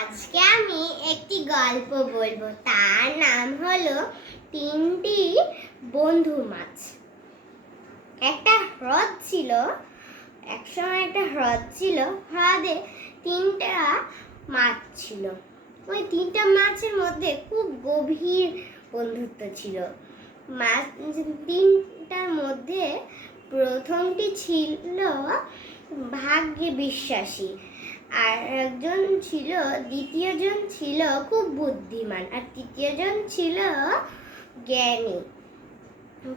আজকে আমি একটি গল্প বলবো। তার নাম হলো তিনটি বন্ধু মাছ। একটা হ্রদ ছিল, একসময় একটা হ্রদ ছিল। হ্রদে তিনটা মাছ ছিল। ওই তিনটা মাছের মধ্যে খুব গভীর বন্ধুত্ব ছিল। মাছ তিনটার মধ্যে প্রথমটি ছিল ভাগ্যে বিশ্বাসী, আর একজন ছিল, দ্বিতীয়জন ছিল খুব বুদ্ধিমান, আর তৃতীয়জন ছিল জ্ঞানী।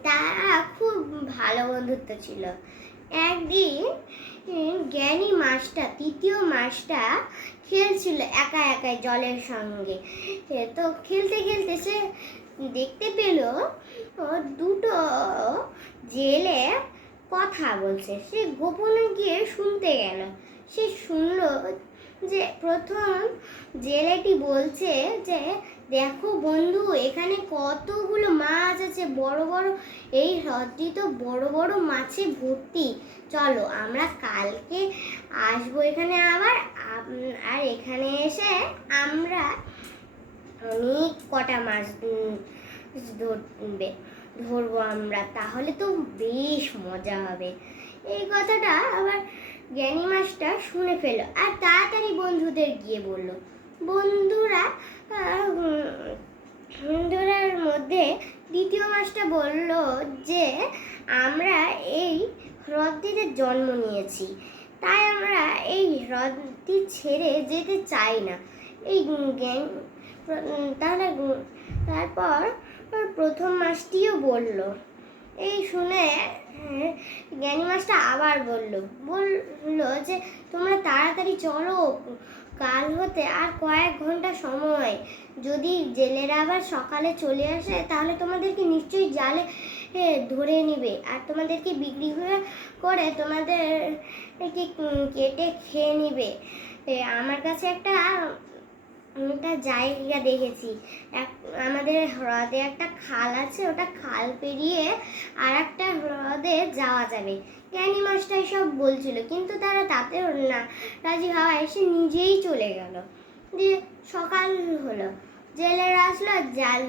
তারা খুব ভালো বন্ধুত্ব ছিল। একদিন জ্ঞানী মাছটা, তৃতীয় মাছটা খেলছিল একা একাই জলের সঙ্গে। তো খেলতে খেলতে সে দেখতে পেল দুটো জেলে কথা বলছে। সে গোপনে গিয়ে শুনতে গেল। সে শুনল যে প্রথম জেলেটি বলছে যে, দেখো বন্ধু, এখানে কতগুলো মাছ আছে, বড় বড়। এই হ্রদটি তো বড় বড় মাছে ভর্তি। চলো আমরা কালকে আসবো এখানে আবার, আর এখানে এসে আমরা অনেক কটা মাছ ধরবো আমরা, তাহলে তো বেশ মজা হবে। এই কথাটা আবার জ্ঞানী মাছটা শুনে ফেলল আর তাড়াতাড়ি বন্ধুদের গিয়ে বলল। বন্ধুরার মধ্যে দ্বিতীয় মাছটা বলল যে, আমরা এই হ্রদটিতে জন্ম নিয়েছি, তাই আমরা এই হ্রদটি ছেড়ে যেতে চাই না। এই জ্ঞান তারপর প্রথম মাছটিও বলল। এই শুনে জ্ঞানী মাছটা আবার বলল যে, তোমরা তাড়াতাড়ি চলো, কাল হতে আর কয়েক ঘন্টা সময়। যদি জেলেরা আবার সকালে চলে আসে তাহলে তোমাদেরকে নিশ্চয়ই জালে ধরে নিবে, আর তোমাদেরকে বিক্রি করে তোমাদেরকে কেটে খেয়ে নিবে। আমার কাছে একটা জায়গা দেখেছি, আমাদের হ্রদে একটা খাল আছে, ওটা খাল পেরিয়ে আর একটা হ্রদে যাওয়া যাবে। জ্ঞানী মাছটা সব বলছিল, কিন্তু তারা তাতেও না রাজি হওয়ায় সে নিজেই চলে গেল। দিয়ে সকাল হলো, জেলেরা আসলো, জাল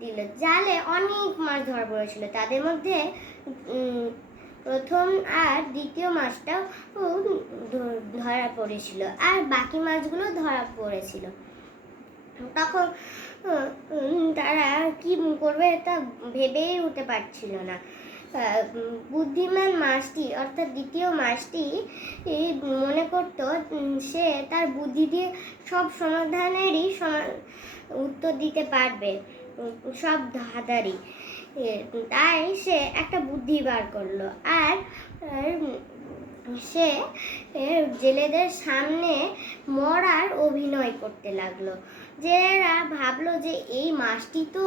দিল। জালে অনেক মাছ ধরা পড়েছিল। তাদের মধ্যে প্রথম আর দ্বিতীয় মাছটাও ধরা পড়েছিল, আর বাকি মাছগুলো ধরা পড়েছিল। তখন তারা কি করবে তা ভেবেই উঠতে পারছিল না। বুদ্ধিমান মাছটি, অর্থাৎ দ্বিতীয় মাছটি মনে করত সে তার বুদ্ধি দিয়ে সব সমাধানেরই উত্তর দিতে পারবে, সব ধাঁধারই। তাই সে একটা বুদ্ধি বার করলো, আর সে জেলেদের সামনে মরার অভিনয় করতে লাগলো। জেলেরা ভাবলো যে এই মাছটি তো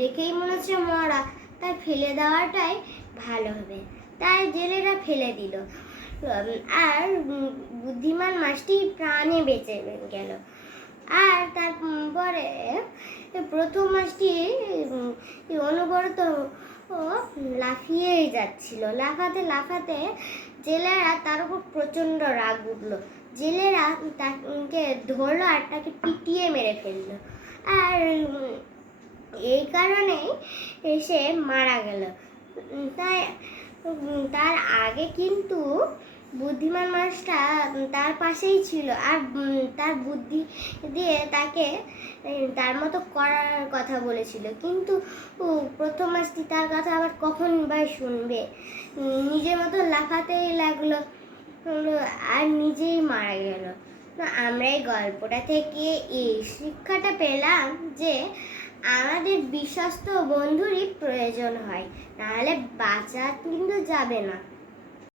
দেখেই মনে হচ্ছে মরা, তাই ফেলে দেওয়াটাই ভালো হবে। তাই জেলেরা ফেলে দিল, আর বুদ্ধিমান মাছটি প্রাণে বেঁচে গেল। আর তারপরে প্রথম মাছটি অনবরত লাফিয়েই যাচ্ছিল। লাফাতে লাফাতে জেলেরা তার উপর প্রচণ্ড রাগ উঠলো। জেলেরা তাকে ধরলো আর তাকে পিটিয়ে মেরে ফেললো, আর এই কারণেই সে মারা গেল। তাই তার আগে কিন্তু বুদ্ধিমান মাছটা তার পাশেই ছিল, আর তার বুদ্ধি দিয়ে তাকে তার মতো করার কথা বলেছিল। কিন্তু প্রথম মাছটি তার কথা আবার কখন বা শুনবে, নিজের মতো লাফাতেই লাগলো আর নিজেই মারা গেল। তো আমরা এই গল্পটা থেকে এই শিক্ষাটা পেলাম যে আমাদের বিশ্বস্ত বন্ধুরই প্রয়োজন হয়, নাহলে বাঁচা কিন্তু যাবে না।